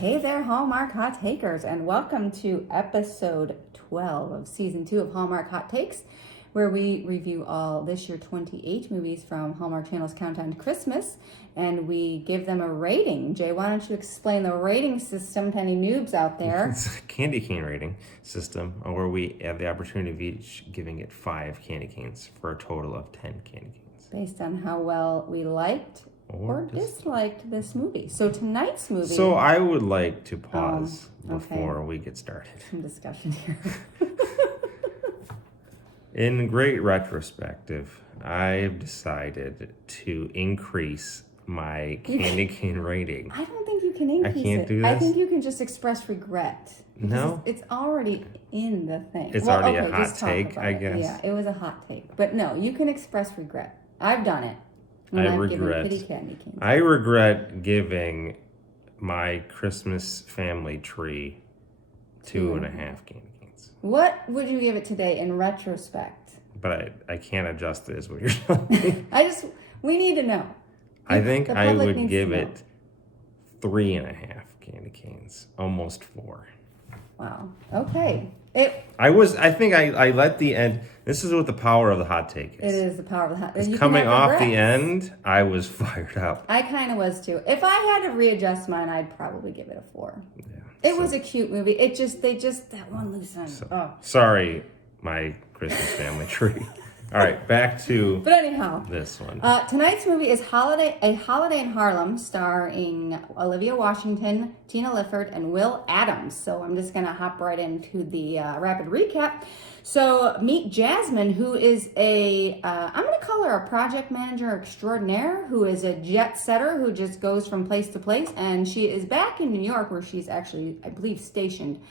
Hey there, Hallmark Hot Takers, and welcome to episode 12 of season 2 of Hallmark Hot Takes, where we review all this year 28 movies from Hallmark Channel's Countdown to Christmas, and we give them a rating. Jay, why don't you explain the rating system to any noobs out there? It's a candy cane rating system where we have the opportunity of each giving it 5 candy canes for a total of 10 candy canes. Based on how well we liked or disliked this movie. So tonight's movie... So I would like to pause before we get started. Some discussion here. In great retrospective, I've decided to increase my candy cane rating. I don't think you can increase it. I can't do this? I think you can just express regret. No? It's already in the thing. It's already a hot take, I guess. Yeah, it was a hot take. But no, you can express regret. I've done it. I regret giving my Christmas family tree 2.5 candy canes. What would you give it today in retrospect? But I can't adjust it, is what you're telling me. We need to know. I think I would give it 3.5 candy canes, almost 4. Wow. Okay. I think I let the end. This is what the power of the hot take is. It is the power of the hot take. It's coming off the end. I was fired up. I kind of was too. If I had to readjust mine, I'd probably give it a 4. Yeah. It was a cute movie. They just that one loose end. Sorry, my Christmas family tree. All right, back to this one. Tonight's movie is A Holiday in Harlem, starring Olivia Washington, Tina Lifford, and Will Adams. So I'm just going to hop right into the rapid recap. So meet Jazmin, who is I'm going to call her a project manager extraordinaire, who is a jet setter who just goes from place to place. And she is back in New York, where she's actually, I believe, stationed.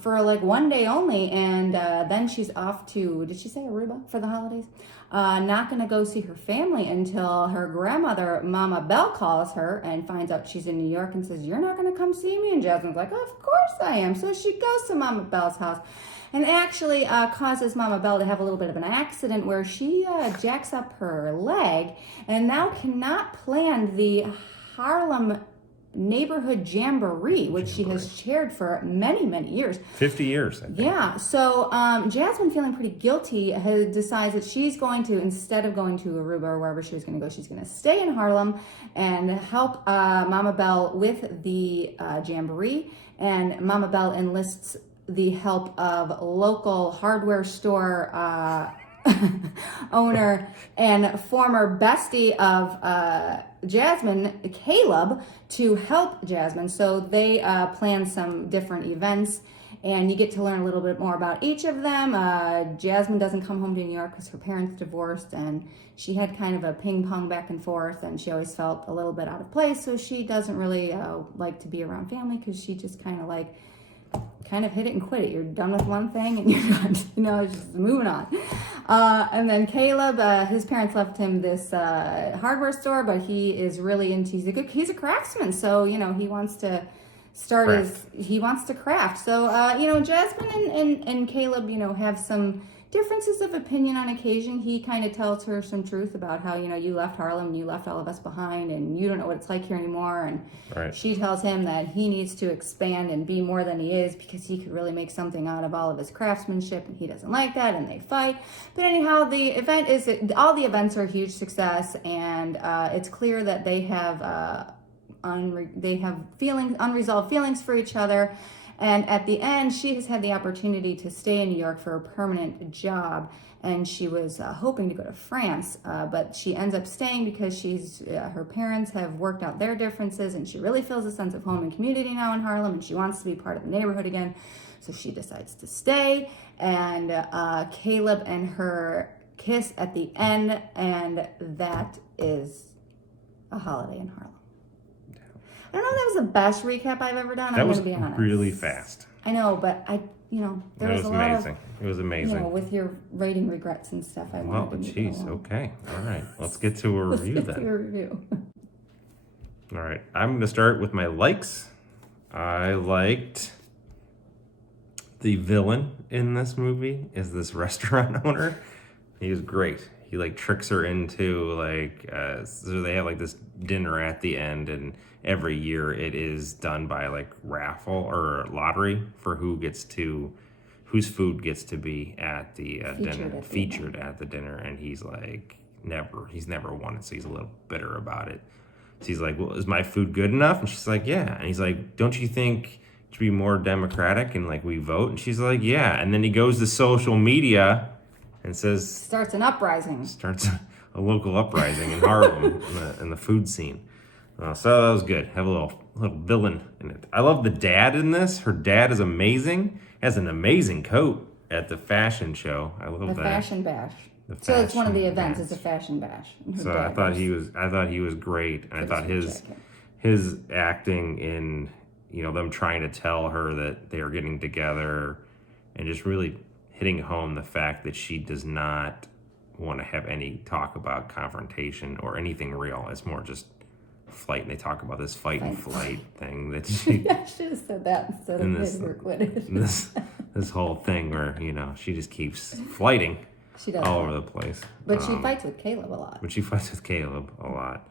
For like one day only, and then she's off to, did she say Aruba for the holidays? Not going to go see her family until her grandmother, Mama Belle, calls her and finds out she's in New York and says, "You're not going to come see me?" And Jazmin's like, "Oh, of course I am." So she goes to Mama Belle's house and actually causes Mama Belle to have a little bit of an accident where she jacks up her leg and now cannot plan the Harlem Neighborhood Jamboree, which she has chaired for many, many years. 50 years, I think. Yeah. So Jazmin, feeling pretty guilty, decides that she's going to, instead of going to Aruba or wherever she was going to go, she's going to stay in Harlem and help Mama Belle with the Jamboree. And Mama Belle enlists the help of local hardware store owner and former bestie of Jazmin, Caleb, to help Jazmin. So they plan some different events, and you get to learn a little bit more about each of them. Jazmin doesn't come home to New York because her parents divorced, and she had kind of a ping pong back and forth, and she always felt a little bit out of place. So she doesn't really like to be around family because she just kind of hit it and quit it. You're done with one thing and you're done, just moving on. And then Caleb, his parents left him this hardware store, but he is really he's a craftsman. So, he wants to he wants to craft. So, Jazmin and Caleb, have some differences of opinion on occasion. He kind of tells her some truth about how, you left Harlem and you left all of us behind and you don't know what it's like here anymore. And She tells him that he needs to expand and be more than he is because he could really make something out of all of his craftsmanship, and he doesn't like that, and they fight. But anyhow, all the events are a huge success, and it's clear that they have unresolved feelings for each other. And at the end, she has had the opportunity to stay in New York for a permanent job, and she was hoping to go to France, but she ends up staying because her parents have worked out their differences, and she really feels a sense of home and community now in Harlem, and she wants to be part of the neighborhood again, so she decides to stay. And Caleb and her kiss at the end, and that is A Holiday in Harlem. I don't know if that was the best recap I've ever done. I'm going to be honest. Really fast. I know, but there was a lot amazing. It was amazing. With your rating regrets and stuff, I wanted to jeez. Okay. All right. Let's get to a review then. All right. I'm going to start with my likes. I liked the villain in this movie is this restaurant owner. He is great. he like tricks her into like so they have like this dinner at the end, and every year it is done by like raffle or lottery for whose food gets to be at the dinner, featured at the dinner, and he's never won it, so he's a little bitter about it. So he's like, well, is my food good enough? And she's like, yeah. And he's like, don't you think to be more democratic and like we vote? And she's like, yeah. And then he goes to social media and starts a local uprising in Harlem in the food scene. So that was good. Have a little villain in it. I love the dad in this. Her dad is amazing. Has an amazing coat at the fashion show. I love that. The fashion bash. So it's one of the events. It's a fashion bash. So I thought he was great, and I thought his acting in them trying to tell her that they are getting together, and just really hitting home the fact that she does not want to have any talk about confrontation or anything real. It's more just flight, and they talk about this fight and flight thing that she. I should have said that instead of this whole thing where she just keeps flighting. She does all over the place. But she fights with Caleb a lot.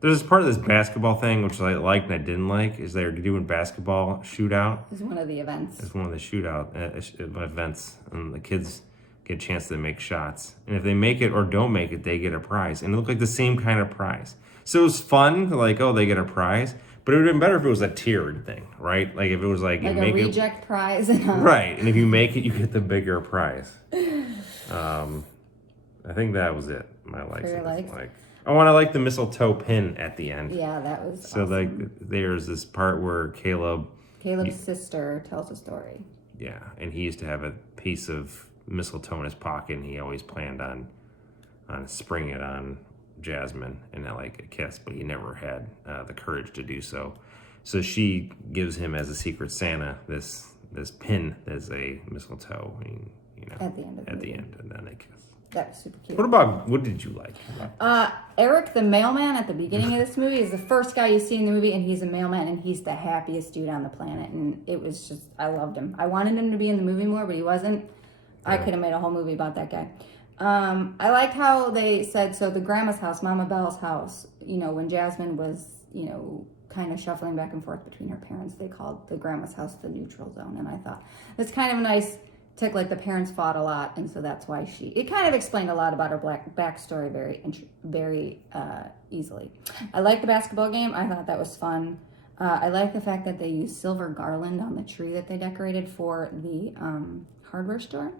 There's this part of this basketball thing which I liked and I didn't like, is they're doing basketball shootout. It's one of the events. It's one of the shootout events, and the kids get a chance to make shots. And if they make it or don't make it, they get a prize. And it looked like the same kind of prize. So it was fun, like, oh, they get a prize. But it would have been better if it was a tiered thing, right? Like if it was like a reject prize. Right, and if you make it, you get the bigger prize. I think that was it. My likes. I like the mistletoe pin at the end. Yeah, that was so awesome. Like there's this part where Caleb's sister tells a story. Yeah, and he used to have a piece of mistletoe in his pocket, and he always planned on springing it on Jazmin and like a kiss, but he never had the courage to do so. So she gives him as a secret Santa this pin as a mistletoe, at the end and then they kiss. That was super cute. What did you like? Eric, the mailman at the beginning of this movie, is the first guy you see in the movie, and he's a mailman, and he's the happiest dude on the planet, and it was just, I loved him. I wanted him to be in the movie more, but he wasn't. I could have made a whole movie about that guy. I liked how they said, so the grandma's house, Mama Belle's house, when Jazmin was, kind of shuffling back and forth between her parents, they called the grandma's house the neutral zone. And I thought it's kind of a nice tick, like the parents fought a lot. And so that's why it kind of explained a lot about her backstory very easily. I liked the basketball game. I thought that was fun. I like the fact that they used silver garland on the tree that they decorated for the hardware store.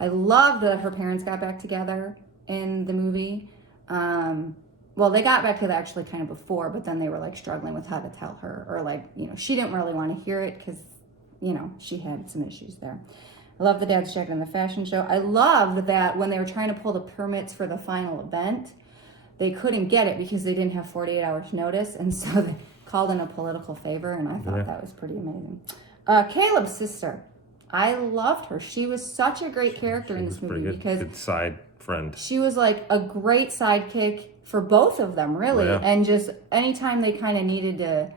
I love that her parents got back together in the movie. Well, they got back together actually kind of before, but then they were like struggling with how to tell her, or like, she didn't really want to hear it because, she had some issues there. I love the dad's jacket in the fashion show. I loved that when they were trying to pull the permits for the final event, they couldn't get it because they didn't have 48 hours notice, and so they called in a political favor, and I thought that was pretty amazing. Caleb's sister. I loved her. She was such a great character in this movie because good side friend. She was like a great sidekick for both of them, really. Yeah. And just anytime they kind of needed to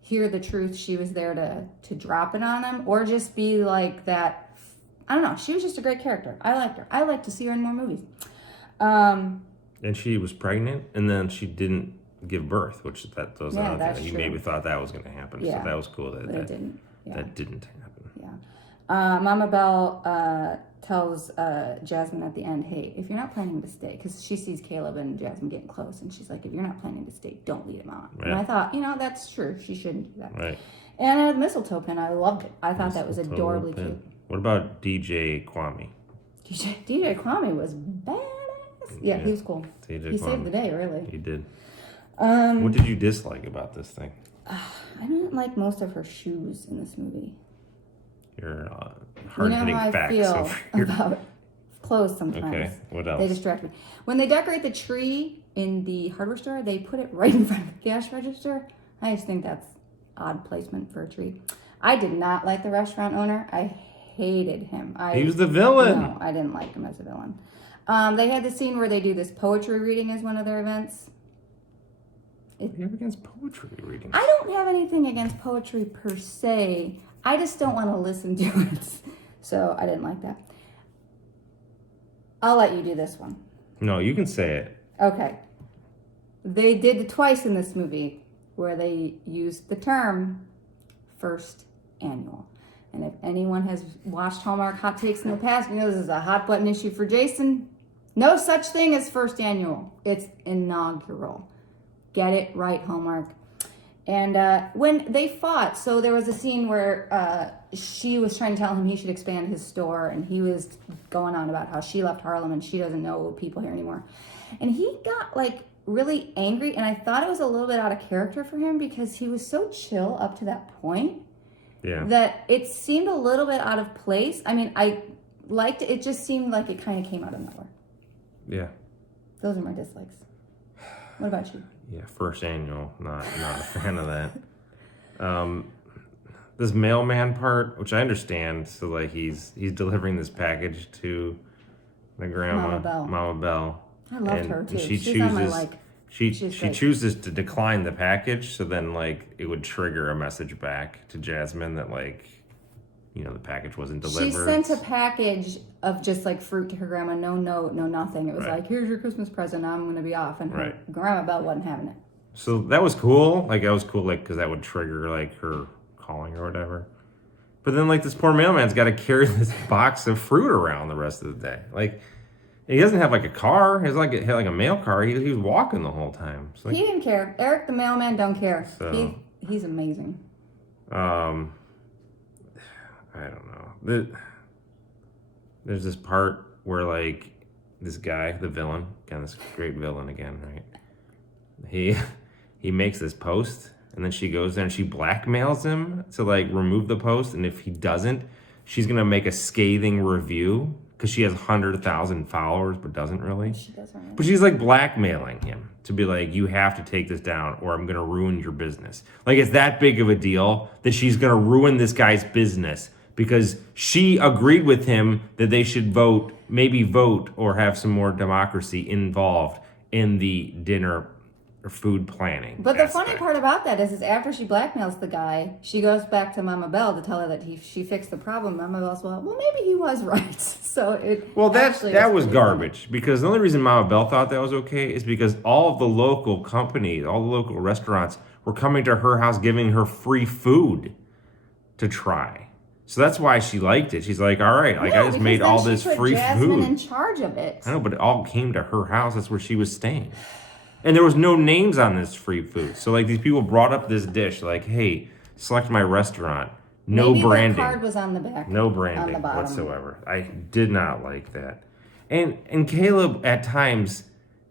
hear the truth, she was there to drop it on them, or just be like that. I don't know. She was just a great character. I liked her. I like to see her in more movies. And she was pregnant, and then she didn't give birth, which that was another thing. You maybe thought that was going to happen. Yeah. So that was cool that it didn't. Yeah. That didn't happen. Yeah. Mama Belle tells Jazmin at the end, hey, if you're not planning to stay, because she sees Caleb and Jazmin getting close, and she's like, if you're not planning to stay, don't lead him on. Right. And I thought, that's true. She shouldn't do that. Right. And the mistletoe pin, I loved it. I thought that was adorably cute. What about DJ Kwame? DJ Kwame was badass. Yeah, he was cool. He saved the day, really. He did. What did you dislike about this thing? I didn't like most of her shoes in this movie. You're hard-hitting facts. You know how I feel about clothes sometimes. Okay, what else? They distract me. When they decorate the tree in the hardware store, they put it right in front of the cash register. I just think that's odd placement for a tree. I did not like the restaurant owner. I hated him. He was the villain. No, I didn't like him as a villain. They had the scene where they do this poetry reading as one of their events. What do you have against poetry readings? I don't have anything against poetry per se. I just don't want to listen to it. So I didn't like that. I'll let you do this one. No, you can say it. Okay. They did it twice in this movie where they used the term first annual. And if anyone has watched Hallmark Hot Takes in the past, you know this is a hot button issue for Jason. No such thing as first annual. It's inaugural. Get it right, Hallmark. And when they fought, so there was a scene where she was trying to tell him he should expand his store, and he was going on about how she left Harlem and she doesn't know people here anymore. And he got like really angry, and I thought it was a little bit out of character for him because he was so chill up to that point. Yeah. That it seemed a little bit out of place. I mean, I liked it. It just seemed like it kind of came out of nowhere. Yeah. Those are my dislikes. What about you? Yeah, first annual. Not a fan of that. This mailman part, which I understand, so like he's delivering this package to the grandma, Mama Bell. I loved her too. She She's chooses on my like. she chooses to decline the package, so then like it would trigger a message back to Jazmin that like, you know, the package wasn't delivered. She sent a package of just like fruit to her grandma, no note, no nothing. It was like, here's your Christmas present, now I'm going to be off. And her Grandma Bell wasn't having it. So that was cool. Like, that was cool, like, because that would trigger like her calling or whatever. But then like this poor mailman's got to carry this box of fruit around the rest of the day. Like, he doesn't have like a car. He had like a mail car. He was walking the whole time. So, like, he didn't care. Eric the mailman don't care. So, he's amazing. I don't know. There's this part where like this guy, the villain, again, this great villain again, right? He makes this post, and then she goes there and she blackmails him to like remove the post, and if he doesn't, she's gonna make a scathing review because she has 100,000 followers, but doesn't really. She doesn't really. But she's like blackmailing him to be like, you have to take this down or I'm gonna ruin your business. Like, it's that big of a deal that she's gonna ruin this guy's business because she agreed with him that they should maybe vote or have some more democracy involved in the dinner or food planning. But the funny part about that is after she blackmails the guy, she goes back to Mama Bell to tell her that she fixed the problem. Mama Bell's well, maybe he was right. So that was garbage because the only reason Mama Bell thought that was okay is because all of the local companies, all the local restaurants were coming to her house giving her free food to try. So that's why she liked it. She's like, all right, like I just made all this free Jazmin food. in charge of it. I know, but it all came to her house. That's where she was staying. And there was no names on this free food. So like these people brought up this dish like, hey, select my restaurant. No branding. The card was on the back. No branding whatsoever. I did not like that. And Caleb at times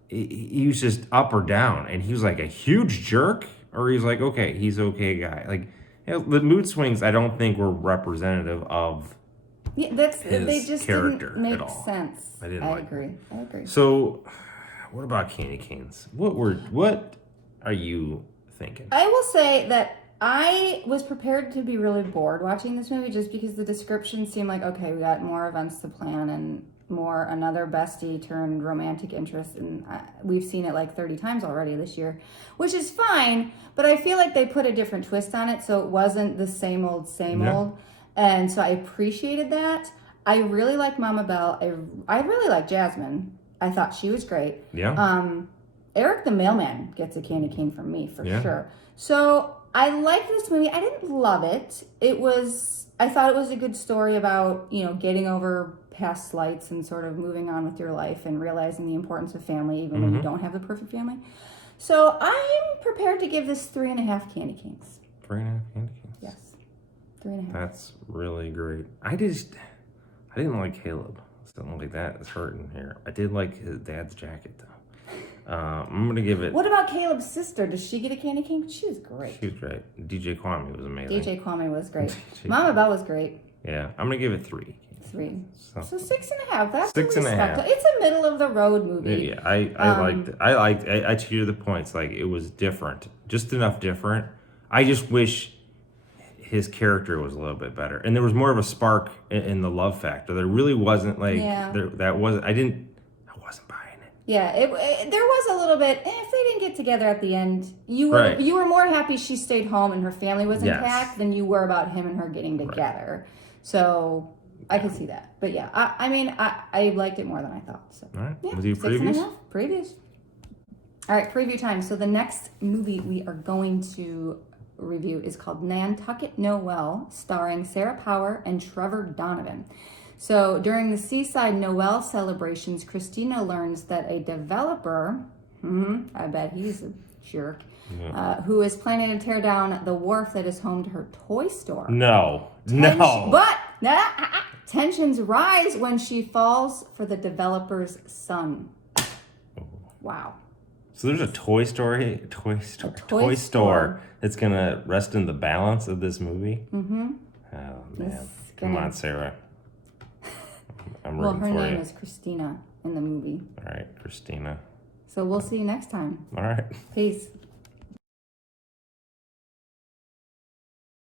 he was just up or down, and he was like a huge jerk, or he's like, okay, he's okay guy. Like, you know, the mood swings I don't think were representative of they just character didn't make at all. sense. I agree. So what about candy canes? What are you thinking? I will say that I was prepared to be really bored watching this movie just because the description seemed like, okay, we got more events to plan and more another bestie turned romantic interest, and we've seen it like 30 times already this year, which is fine, but I feel like they put a different twist on it, so it wasn't the same old, and so I appreciated that. I really like Mama Bell. I really like Jazmin. I thought she was great. Yeah. Eric the mailman gets a candy cane from me for sure. So I liked this movie. I didn't love it. I thought it was a good story about, you know, getting over past slights and sort of moving on with your life and realizing the importance of family even when you don't have the perfect family. So I'm prepared to give this 3.5 candy canes. 3.5 candy canes? Yes. 3.5. That's really great. I didn't like Caleb. Something like that is hurting here. I did like his dad's jacket though. I'm gonna give it. What about Caleb's sister? Does she get a candy cane? She was great. She was great. DJ Kwame was amazing. DJ Kwame was great. Mama Bell was great. Yeah, I'm gonna give it 3. 3. So 6.5. That's 6.5. It's a middle of the road movie. Yeah, I liked it. I cheered the points. Like, it was different, just enough different. I just wish his character was a little bit better, and there was more of a spark in the love factor. There really wasn't like I wasn't buying it. Yeah, there was a little bit. If they didn't get together at the end, you were more happy she stayed home and her family was intact than you were about him and her getting together. So I could see that. But yeah, I mean, I liked it more than I thought. So All right. yeah, Was you 6.5 previews? previews. All right, preview time. So the next movie we are going to review is called Nantucket Noel, starring Sarah Power and Trevor Donovan. So during the Seaside Noel celebrations, Christina learns that a developer, I bet he's a jerk, who is planning to tear down the wharf that is home to her toy store. No. But tensions rise when she falls for the developer's son. Wow. So there's a toy store that's gonna rest in the balance of this movie. Mm-hmm. Oh man, come on, Sarah. I'm rooting for you. Well, her name is Christina in the movie. All right, Christina. So we'll see you next time. All right. Peace.